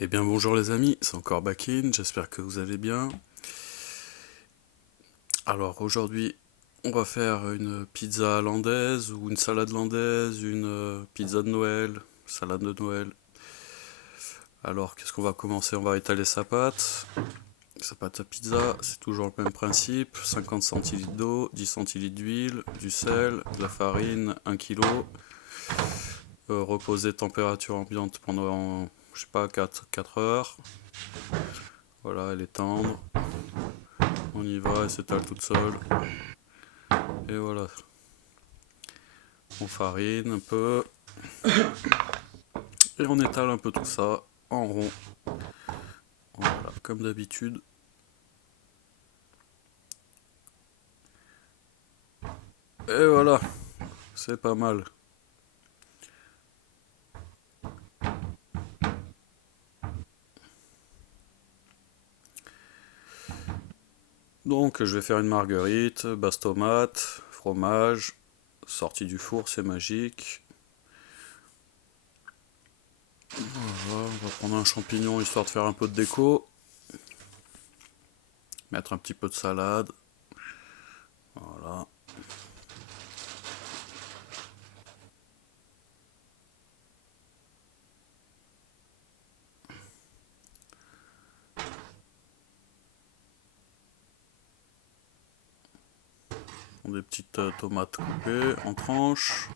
Eh bien bonjour les amis, c'est encore Bakin, j'espère que vous allez bien. Alors aujourd'hui on va faire une pizza landaise ou une salade landaise, une pizza de Noël, salade de Noël. Alors qu'est-ce qu'on va commencer? On va étaler sa pâte à pizza, c'est toujours le même principe, 50 centilitres d'eau, 10 centilitres d'huile, du sel, de la farine, 1 kg, reposer température ambiante pendant, je sais pas, 4 heures. Voilà, elle est tendre. On y va, elle s'étale toute seule. Et voilà, on farine un peu. Et on étale un peu tout ça en rond. Voilà, comme d'habitude. Et voilà, c'est pas mal. Donc je vais faire une marguerite, base tomate, fromage, sortie du four, c'est magique. Voilà, on va prendre un champignon histoire de faire un peu de déco. Mettre un petit peu de salade. Voilà. Des petites tomates coupées en tranches.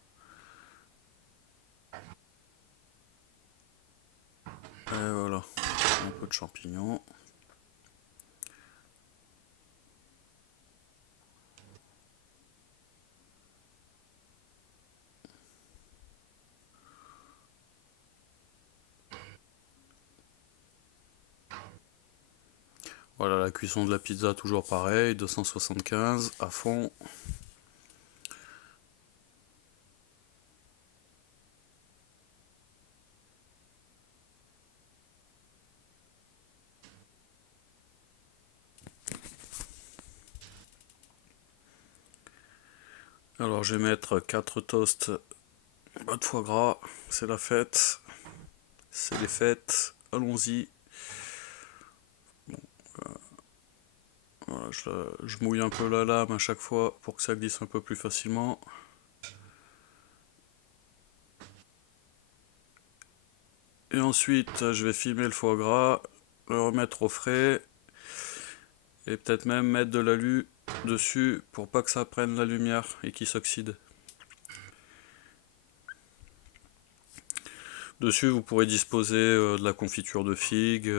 Et voilà, un peu de champignons. Voilà, la cuisson de la pizza, toujours pareil, 275 à fond. Alors je vais mettre 4 toasts de foie gras, c'est la fête, c'est les fêtes, allons-y. Voilà, je mouille un peu la lame à chaque fois pour que ça glisse un peu plus facilement. Et ensuite je vais filmer le foie gras, le remettre au frais et peut-être même mettre de l'alu dessus pour pas que ça prenne la lumière et qu'il s'oxyde. Dessus vous pourrez disposer de la confiture de figues,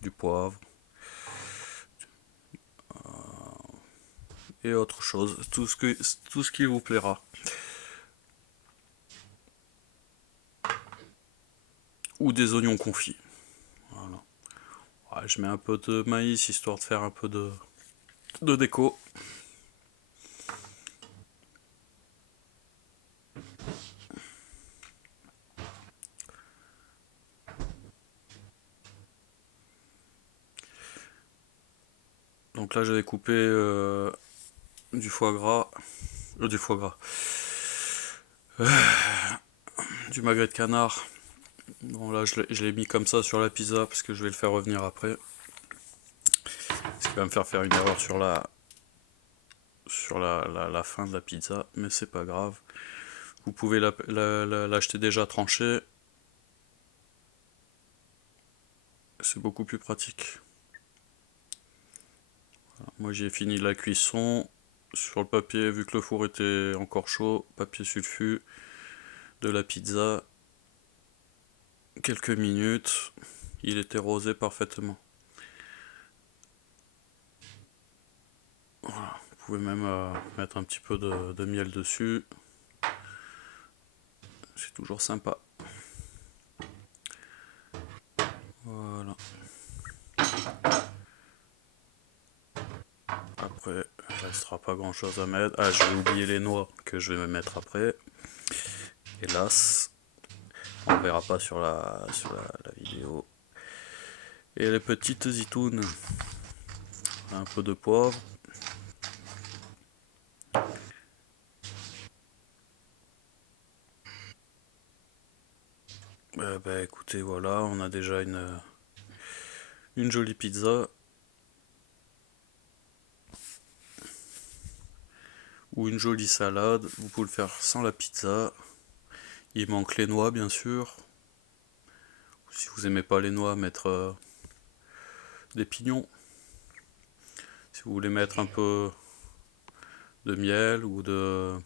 du poivre et autre chose, tout ce qui vous plaira. Ou des oignons confits. Voilà. Ouais, je mets un peu de maïs histoire de faire un peu de déco. Donc là j'avais coupé du foie gras, du foie gras, du magret de canard. Bon là je l'ai mis comme ça sur la pizza parce que je vais le faire revenir après. Ce qui va me faire une erreur sur la fin de la pizza, mais c'est pas grave. Vous pouvez l'acheter déjà tranché, c'est beaucoup plus pratique. Voilà. Moi j'ai fini la cuisson. Sur le papier, vu que le four était encore chaud, papier sulfu de la pizza, quelques minutes, il était rosé parfaitement. Voilà. Vous pouvez même mettre un petit peu de miel dessus, c'est toujours sympa. Voilà. Après, il restera pas grand chose à mettre. Ah, je vais oublier les noix que je vais me mettre après. Hélas, on verra pas sur la vidéo. Et les petites zitoune, un peu de poivre. Bah écoutez, voilà, on a déjà une jolie pizza ou une jolie salade. Vous pouvez le faire sans la pizza. Il manque les noix bien sûr. Si vous aimez pas les noix, mettre des pignons. Si vous voulez mettre un peu de miel ou de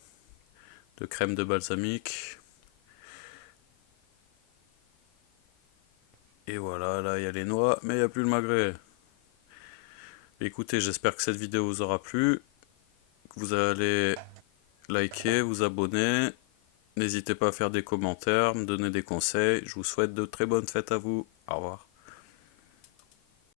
crème de balsamique. Et voilà, là il y a les noix, mais il n'y a plus le magret. Écoutez, j'espère que cette vidéo vous aura plu, que vous allez liker, vous abonner. N'hésitez pas à faire des commentaires, me donner des conseils. Je vous souhaite de très bonnes fêtes à vous. Au revoir.